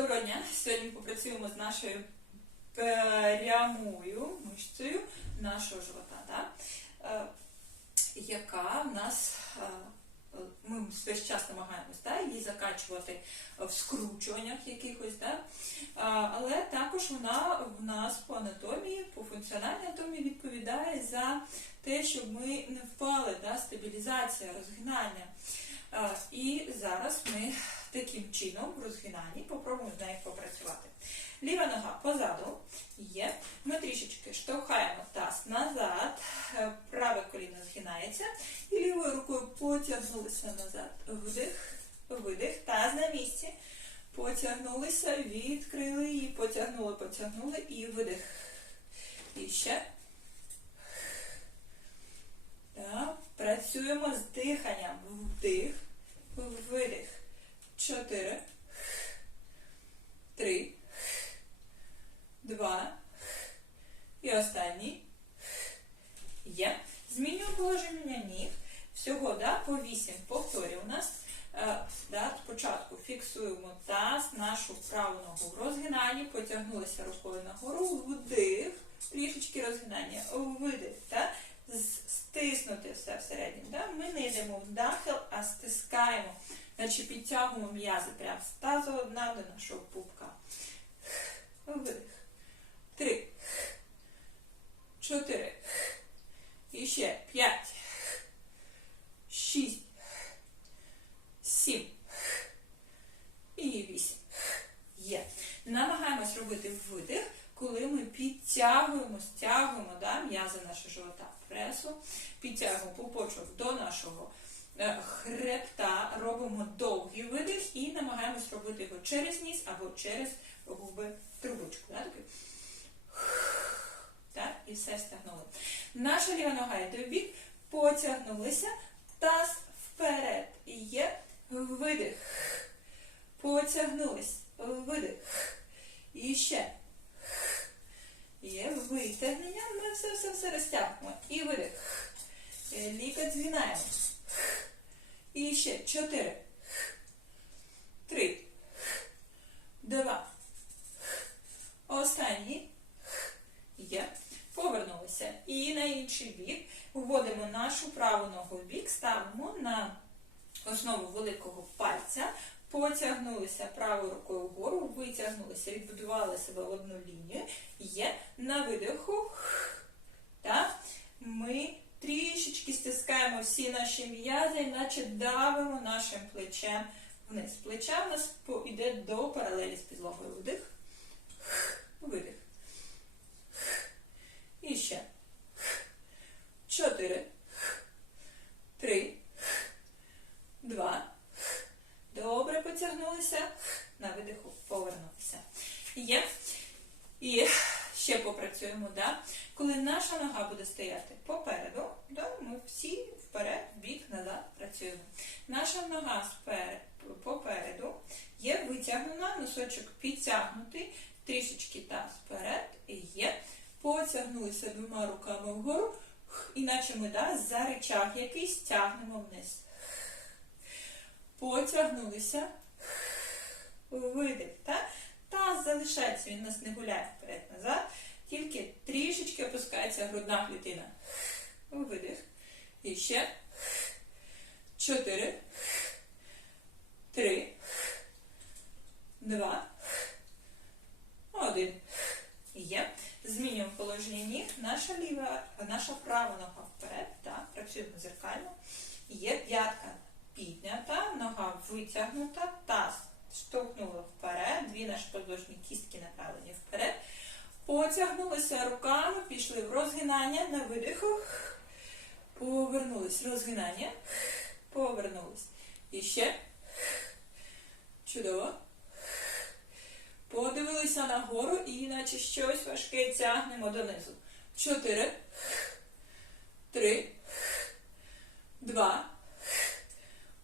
Доброго дня! Сьогодні попрацюємо з нашою прямою мишцею нашого живота, да? е, яка в нас, е, ми весь час намагаємось да, її закачувати в скручуваннях якихось, да? Е, але також вона в нас по анатомії, по функціональній анатомії відповідає за те, щоб ми не впали, да? стабілізація, розгинання. Е, І зараз ми таким чином в розгинанні попробуємо з нею попрацювати. Ліва нога позаду є. Ми трішечки штовхаємо таз назад, е, праве коліно згинається і лівою рукою потягнулися назад. Вдих, видих, таз на місці. Потягнулися, відкрили її, потягнули, потягнули і видих. І ще. Так, працюємо з диханням. Вдих. Чотири. Три. Два. І останній. Є. Змінюємо положення ніг. Всього да, по 8 повторів у нас. Е, да, спочатку фіксуємо таз, нашу праву ногу в розгинанні, потягнулися рукою нагору, вдих, трішечки розгинання, видих. Да? Стиснути все всередині. Да? Ми не йдемо в нахил, а стискаємо. Значить підтягуємо м'язи прямо з тазу одна до нашого пупка. Видих. Три. Чотири. І ще п'ять. Шість. Сім. І вісім. Є. Намагаємось робити видих, коли ми підтягуємо, стягуємо да, м'язи нашого живота пресу, підтягуємо пупочок до нашого хребта, робимо довгий видих і намагаємось робити його через ніс або через губи трубочку. Такий. Так, і все стягнули. Наша ліва нога йде в бік, потягнулися, таз вперед. Є видих. Потягнулись. Видих. І ще. Є витягнення. Ми все-все-все розтягнемо. І видих. Е, Лікоть згинаємо. І ще. Чотири. Три. Два. Останній. Є. Повернулися. І на інший бік. Вводимо нашу праву ногу в бік, ставимо на основу великого пальця, потягнулися правою рукою вгору, витягнулися, відбудували себе в одну лінію. Є на видиху. Так? Ми трішечки стискаємо всі наші м'язи, наче давимо нашим плечем вниз. Плече в нас йде до паралелі з підлогою. Вдих, видих. І ще. Чотири. Три. Два. Добре потягнулися. На видиху повернулися. Є. І ще попрацюємо, да? коли наша нога буде стояти попереду, да? ми всі вперед, бік, назад працюємо. Наша нога попереду є витягнена, носочок підтягнутий, трішечки таз вперед, є. Потягнулися двома руками вгору, іначе ми да, за речах якийсь тягнемо вниз. Потягнулися. Видих. Таз залишається, він у нас не гуляє вперед-назад, тільки трішечки опускається грудна клітина. Видих. І ще. Чотири. Три. Два. Один. Є. Змінюємо положення ніг. Наша ліва, наша права нога вперед. Так, працюємо зеркально. Є п'ятка піднята, нога витягнута, таз штовхнула вперед, дві наші подложні кістки направлені вперед. Потягнулися руками, пішли в розгинання на видиху. Повернулись. Розгинання. Повернулись. І ще. Чудово. Подивилися нагору і наче щось важке тягнемо донизу. Чотири. Три. Два.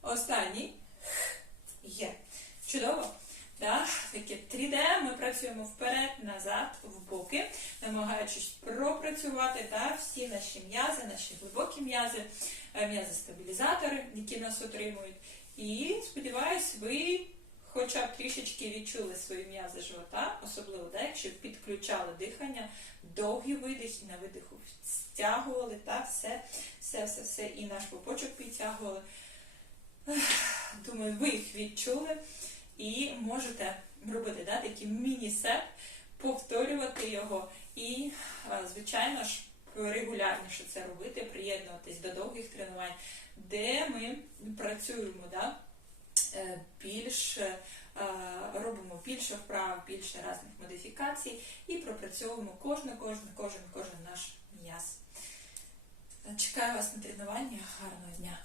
Останній. Є. Чудово. Да? Таке 3D. Ми працюємо вперед, назад, в боки, намагаючись пропрацювати да, всі наші м'язи, наші глибокі м'язи, е, м'язи-стабілізатори, які нас отримують. І сподіваюсь, ви хоча б трішечки відчули свої м'язи живота, особливо, да, якщо підключали дихання, довгі видих і на видиху стягували, так, все, все, все, все, і наш попочок підтягували. Думаю, ви їх відчули і можете робити да, такий міні-сет, повторювати його і, е, звичайно ж, регулярніше це робити, приєднуватись до довгих тренувань, де ми працюємо да, е, більш, е, робимо більше вправ, більше різних модифікацій і пропрацьовуємо кожен, кожен, кожен, кожен наш м'яз. Чекаю вас на тренування. Гарного дня!